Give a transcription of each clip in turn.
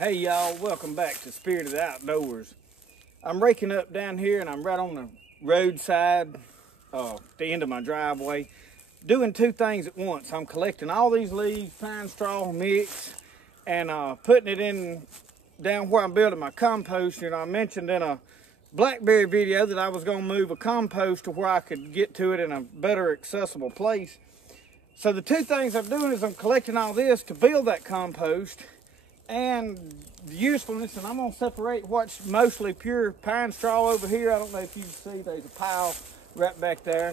Hey y'all, welcome back to Spirit of the Outdoors. I'm raking up down here and I'm right on the roadside, the end of my driveway, doing two things at once. I'm collecting all these leaves, pine straw mix, and putting it in down where I'm building my compost. You know, I mentioned in a Blackberry video that I was going to move a compost to where I could get to it in a better accessible place. So the two things I'm doing is I'm collecting all this to build that compost and the usefulness, and I'm going to separate what's mostly pure pine straw over here. I don't know if you can see, there's a pile right back there.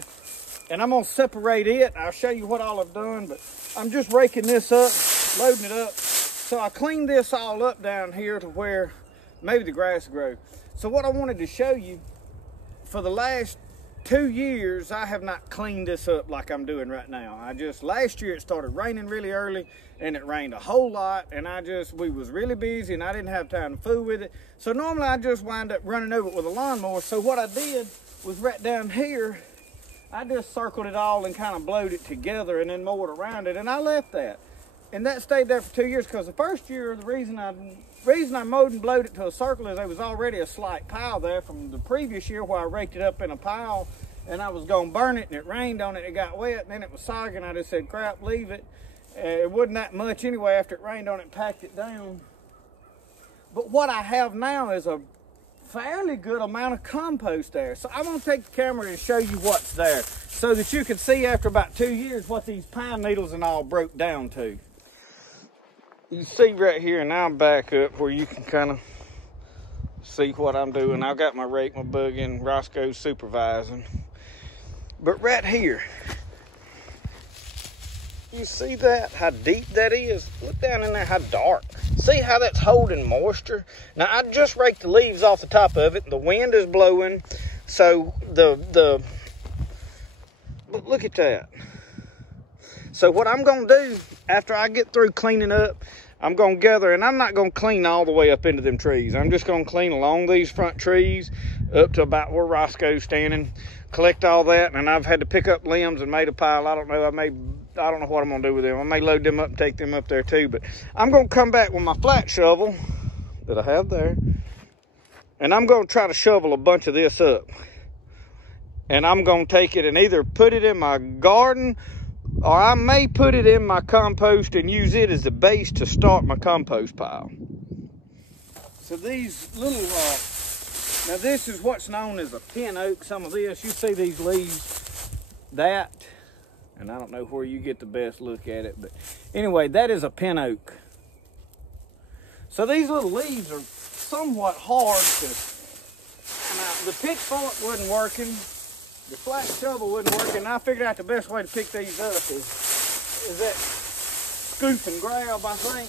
And I'm going to separate it. I'll show you what all I've done, but I'm just raking this up, loading it up. So I cleaned this all up down here to where maybe the grass grows. So what I wanted to show you, for the last 2 years, I have not cleaned this up like I'm doing right now. Last year it started raining really early and it rained a whole lot, and we was really busy and I didn't have time to fool with it. So normally I just wind up running over it with a lawnmower. So what I did was right down here, I just circled it all and kind of blowed it together and then mowed around it, and I left that. And that stayed there for 2 years, because the first year, the reason I mowed and blowed it to a circle is there was already a slight pile there from the previous year where I raked it up in a pile and I was going to burn it, and it rained on it, it got wet, and then it was soggy, and I just said, crap, leave it. It wasn't that much anyway after it rained on it and packed it down. But what I have now is a fairly good amount of compost there. So I'm going to take the camera and show you what's there so that you can see after about 2 years what these pine needles and all broke down to. You see right here, and I'll back up where you can kind of see what I'm doing. I've got my rake, my bug, and Roscoe's supervising. But right here, you see that, how deep that is? Look down in there, how dark. See how that's holding moisture? Now, I just raked the leaves off the top of it. The wind is blowing, so but look at that. So what I'm going to do after I get through cleaning up, I'm going to gather, and I'm not going to clean all the way up into them trees. I'm just going to clean along these front trees up to about where Roscoe's standing, collect all that, and I've had to pick up limbs and made a pile. I don't know what I'm going to do with them. I may load them up and take them up there too, but I'm going to come back with my flat shovel that I have there, and I'm going to try to shovel a bunch of this up. And I'm going to take it and either put it in my garden, or I may put it in my compost and use it as the base to start my compost pile. So these little, now this is what's known as a pin oak. Some of this, you see these leaves, and I don't know where you get the best look at it, but anyway, that is a pin oak. So these little leaves are somewhat hard to, now the pitchfork wasn't working. The flat shovel wasn't working, and I figured out the best way to pick these up is that scoop and grab, I think.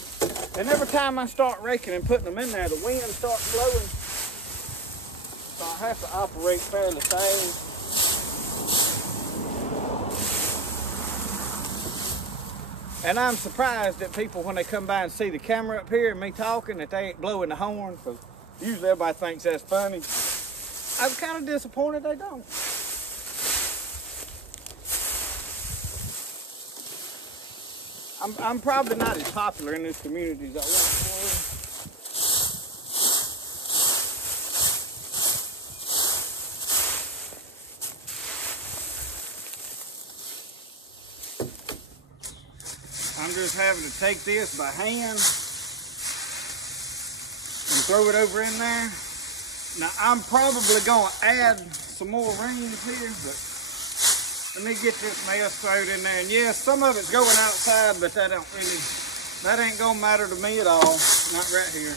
And every time I start raking and putting them in there, the wind starts blowing. So I have to operate fairly fast. And I'm surprised that people, when they come by and see the camera up here and me talking, that they ain't blowing the horn, because usually everybody thinks that's funny. I'm kind of disappointed they don't. I'm probably not as popular in this community as I once was. I'm just having to take this by hand and throw it over in there. Now I'm probably going to add some more rings here, but let me get this mess thrown in there. And yes, some of it's going outside, but that ain't gonna matter to me at all. Not right here.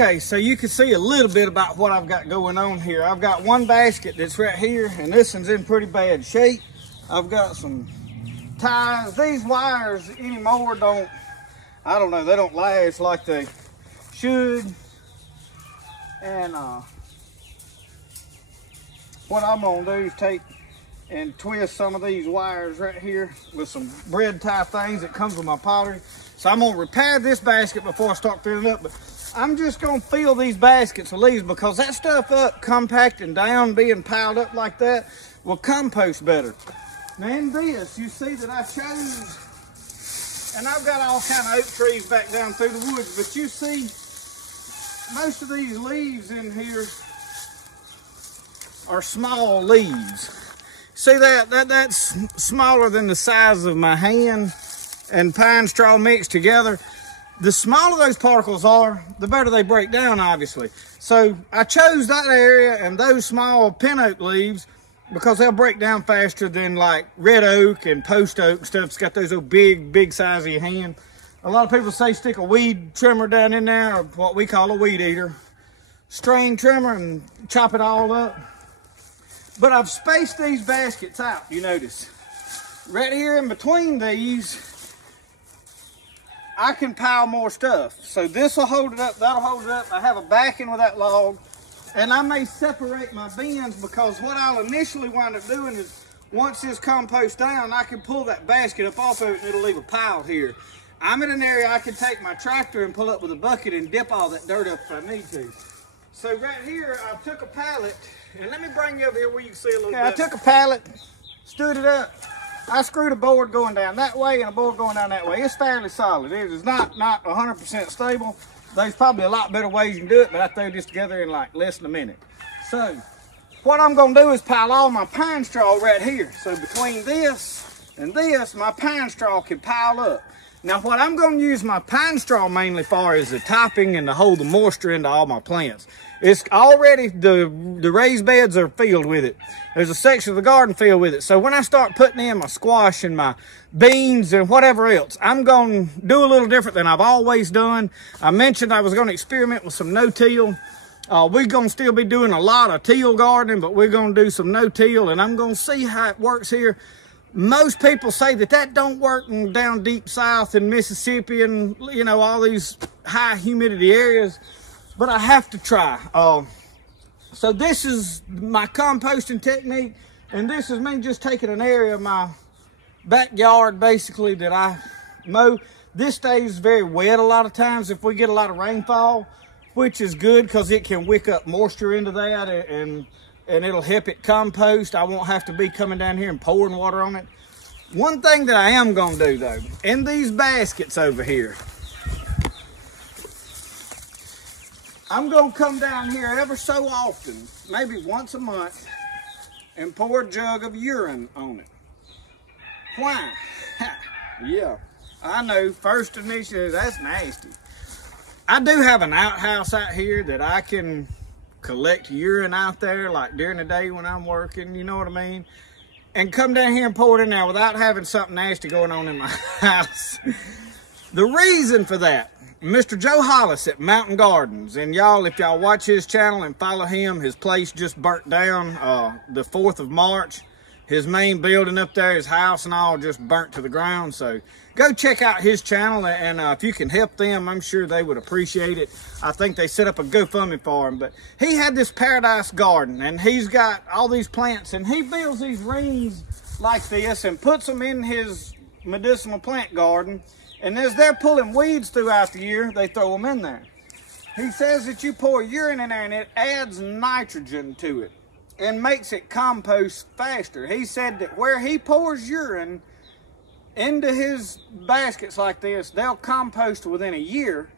Okay, so you can see a little bit about what I've got going on here. I've got one basket that's right here, and this one's in pretty bad shape. I've got some ties. These wires anymore I don't know, they don't last like they should. And what I'm gonna do is take and twist some of these wires right here with some bread tie things that comes with my pottery. So I'm gonna repair this basket before I start filling it up. But I'm just gonna fill these baskets with leaves because that stuff up, compacting down, being piled up like that, will compost better. Now in this, you see that I chose, and I've got all kind of oak trees back down through the woods, but you see most of these leaves in here are small leaves. See that's smaller than the size of my hand, and pine straw mixed together. The smaller those particles are, the better they break down, obviously. So I chose that area and those small pin oak leaves because they'll break down faster than like red oak and post oak stuff. It's got those old big size of your hand. A lot of people say stick a weed trimmer down in there, or what we call a weed eater. String trimmer and chop it all up. But I've spaced these baskets out, you notice. Right here in between these, I can pile more stuff. So this will hold it up, that'll hold it up. I have a backing with that log. And I may separate my bins because what I'll initially wind up doing is once this compost down, I can pull that basket up off of it and it'll leave a pile here. I'm in an area I can take my tractor and pull up with a bucket and dip all that dirt up if I need to. So right here, I took a pallet, and let me bring you over here where you can see a little bit. I took a pallet, stood it up. I screwed a board going down that way and a board going down that way. It's fairly solid. It is not 100% stable. There's probably a lot better ways you can do it, but I threw this together in like less than a minute. So what I'm gonna do is pile all my pine straw right here. So between this and this, my pine straw can pile up. Now what I'm gonna use my pine straw mainly for is the topping and to hold the moisture into all my plants. It's already, the raised beds are filled with it. There's a section of the garden filled with it. So when I start putting in my squash and my beans and whatever else, I'm gonna do a little different than I've always done. I mentioned I was gonna experiment with some no-till. We're gonna still be doing a lot of teal gardening, but we're gonna do some no-till, and I'm gonna see how it works here. Most people say that don't work down deep south in Mississippi and, you know, all these high humidity areas, but I have to try. So this is my composting technique, and this is me just taking an area of my backyard basically that I mow. This stays very wet a lot of times if we get a lot of rainfall, which is good because it can wick up moisture into that and it'll help it compost. I won't have to be coming down here and pouring water on it. One thing that I am gonna do though, in these baskets over here, I'm gonna come down here ever so often, maybe once a month, and pour a jug of urine on it. Why? Yeah, I know, first initiative, that's nasty. I do have an outhouse out here that I can collect urine out there, like during the day when I'm working, you know what I mean? And come down here and pour it in there without having something nasty going on in my house. The reason for that, Mr. Joe Hollis at Mountain Gardens, and y'all, if y'all watch his channel and follow him, his place just burnt down the 4th of March. His main building up there, his house and all, just burnt to the ground. So go check out his channel, and if you can help them, I'm sure they would appreciate it. I think they set up a GoFundMe for him. But he had this paradise garden, and he's got all these plants, and he builds these rings like this and puts them in his medicinal plant garden. And as they're pulling weeds throughout the year, they throw them in there. He says that you pour urine in there and it adds nitrogen to it and makes it compost faster. He said that where he pours urine into his baskets like this, they'll compost within a year.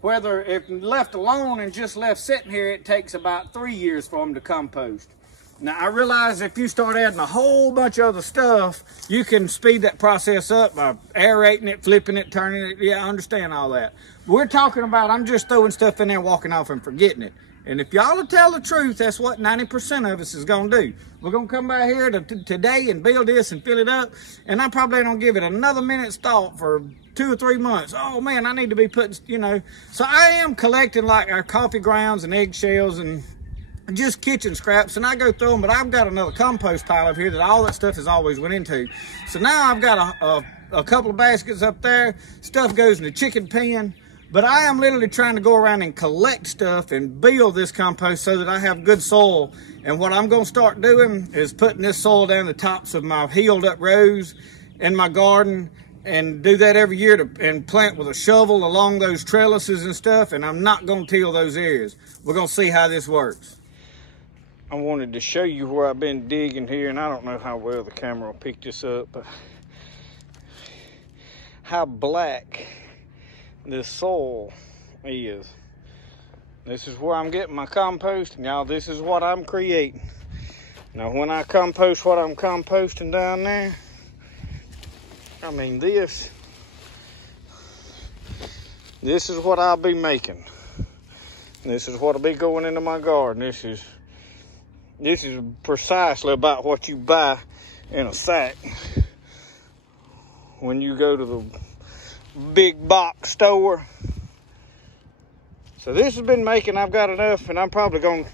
Whether if left alone and just left sitting here, it takes about 3 years for them to compost. Now, I realize if you start adding a whole bunch of other stuff, you can speed that process up by aerating it, flipping it, turning it. Yeah, I understand all that. We're talking about, I'm just throwing stuff in there, walking off and forgetting it. And if y'all will tell the truth, that's what 90% of us is going to do. We're going to come by here today and build this and fill it up. And I probably don't give it another minute's thought for 2 or 3 months. Oh man, I need to be putting, you know. So I am collecting like our coffee grounds and eggshells and just kitchen scraps, and I go through them, but I've got another compost pile up here that all that stuff has always went into. So now I've got a couple of baskets up there. Stuff goes in the chicken pen. But I am literally trying to go around and collect stuff and build this compost so that I have good soil. And what I'm gonna start doing is putting this soil down the tops of my healed up rows in my garden, and do that every year and plant with a shovel along those trellises and stuff. And I'm not gonna till those areas. We're gonna see how this works. I wanted to show you where I've been digging here, and I don't know how well the camera will pick this up, but how black this soil is. This is where I'm getting my compost. Now this is what I'm creating. Now when I compost what I'm composting down there, I mean this is what I'll be making. This is what'll be going into my garden. This is precisely about what you buy in a sack when you go to the big box store. So this has been making, I've got enough, and I'm probably gonna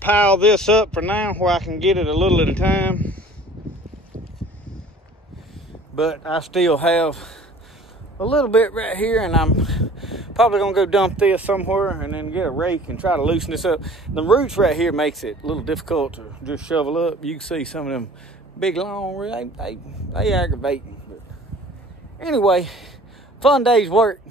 pile this up for now where I can get it a little at a time. But I still have a little bit right here, and I'm probably gonna go dump this somewhere and then get a rake and try to loosen this up. The roots right here makes it a little difficult to just shovel up. You can see some of them big long roots, they aggravate me. But anyway, fun day's work.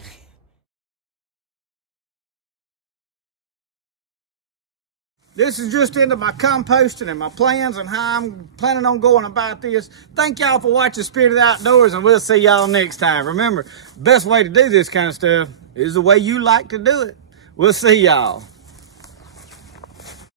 This is just into my composting and my plans and how I'm planning on going about this. Thank y'all for watching Spirit of the Outdoors, and we'll see y'all next time. Remember, the best way to do this kind of stuff is the way you like to do it. We'll see y'all.